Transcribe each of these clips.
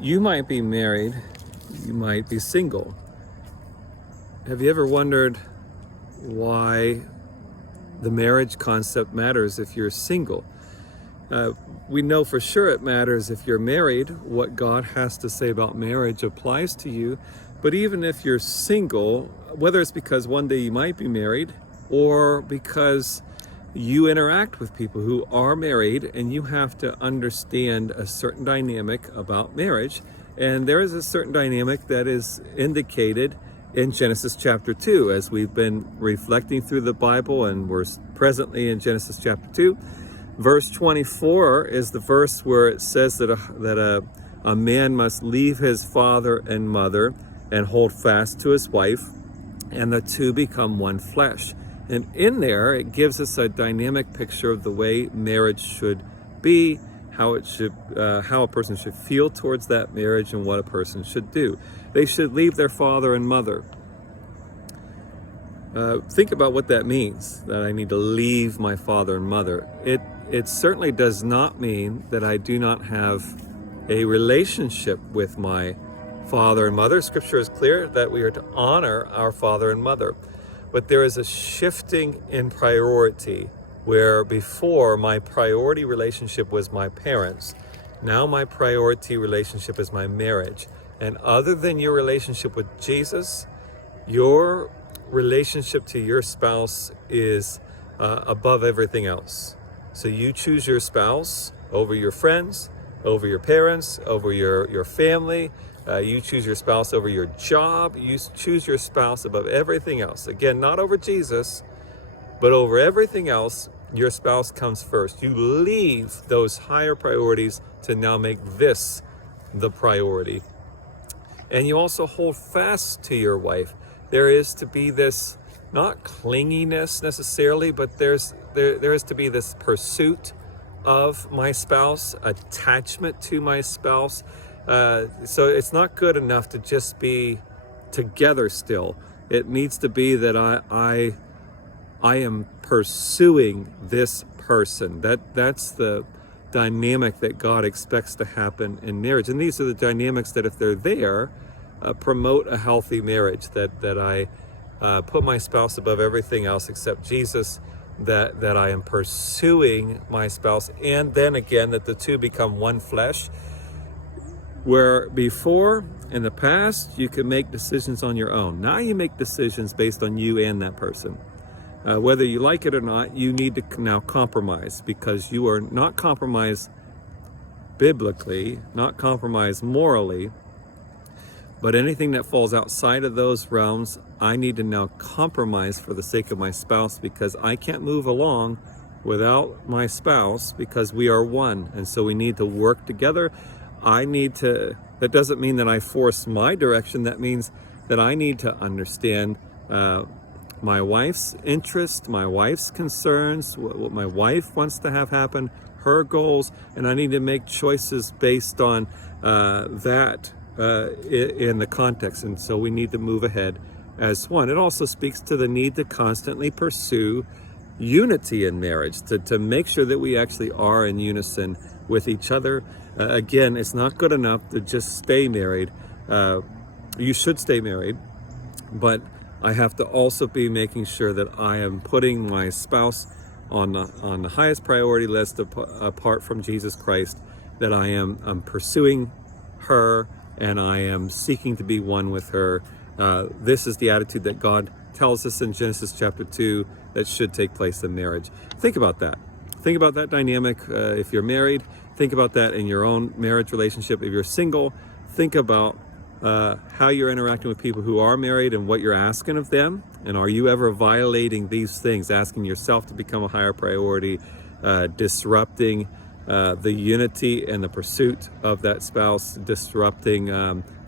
You might be married, you might be single. Have you ever wondered why the marriage concept matters if you're single? We know for sure it matters if you're married. What God has to say about marriage applies to you. But even if you're single, whether it's because one day you might be married or because you interact with people who are married and you have to understand a certain dynamic about marriage. And there is a certain dynamic that is indicated in Genesis chapter 2 as we've been reflecting through the Bible, and we're presently in Genesis chapter 2. Verse 24 is the verse where it says that a man must leave his father and mother and hold fast to his wife, and the two become one flesh. And in there, it gives us a dynamic picture of the way marriage should be, how a person should feel towards that marriage, and what a person should do. They should leave their father and mother. Think about what that means, that I need to leave my father and mother. It certainly does not mean that I do not have a relationship with my father and mother. Scripture is clear that we are to honor our father and mother. But there is a shifting in priority where before my priority relationship was my parents. Now my priority relationship is my marriage. And other than your relationship with Jesus, your relationship to your spouse is above everything else. So you choose your spouse over your friends, over your parents, over your family. You choose your spouse over your job. You choose your spouse above everything else. Again, not over Jesus, but over everything else, your spouse comes first. You leave those higher priorities to now make this the priority. And you also hold fast to your wife. There is to be this, not clinginess necessarily, but there is to be this pursuit of my spouse, attachment to my spouse. So it's not good enough to just be together still. It needs to be that I am pursuing this person. That's the dynamic that God expects to happen in marriage. And these are the dynamics that, if they're there, promote a healthy marriage. That I put my spouse above everything else except Jesus. That I am pursuing my spouse, and then again that the two become one flesh. Where before, in the past, you could make decisions on your own. Now you make decisions based on you and that person. Whether you like it or not, you need to now compromise, because you are not compromised biblically, not compromised morally, but anything that falls outside of those realms, I need to now compromise for the sake of my spouse, because I can't move along without my spouse, because we are one. And so we need to work together. That doesn't mean that I force my direction. That means that I need to understand my wife's interest, my wife's concerns, what my wife wants to have happen, her goals, and I need to make choices based on that in the context. And so we need to move ahead as one. It also speaks to the need to constantly pursue unity in marriage, to make sure that we actually are in unison with each other. Again, it's not good enough to just stay married. You should stay married, but I have to also be making sure that I am putting my spouse on the highest priority list apart from Jesus Christ, that I'm pursuing her and I am seeking to be one with her. This is the attitude that God tells us in Genesis chapter 2 that should take place in marriage. Think about that. Think about that dynamic if you're married. Think about that in your own marriage relationship. If you're single, think about how you're interacting with people who are married and what you're asking of them. And are you ever violating these things, asking yourself to become a higher priority, disrupting the unity and the pursuit of that spouse, disrupting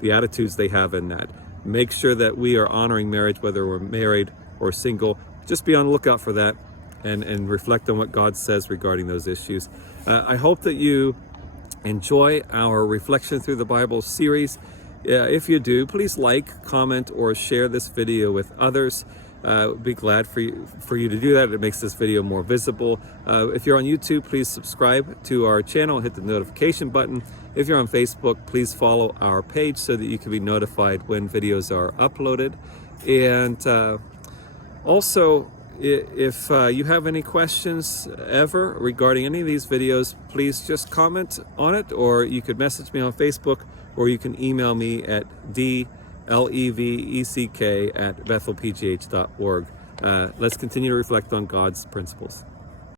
the attitudes they have in that. Make sure that we are honoring marriage, whether we're married or single. Just be on the lookout for that and reflect on what God says regarding those issues. I hope that you enjoy our Reflection Through the Bible series. If you do, please like, comment, or share this video with others. be glad for you to do that. It makes this video more visible. If you're on YouTube, please subscribe to our channel, hit the notification button. If you're on Facebook, please follow our page so that you can be notified when videos are uploaded. And also, if you have any questions ever regarding any of these videos, please just comment on it, or you could message me on Facebook, or you can email me at dleveck@bethelpgh.org. Let's continue to reflect on God's principles.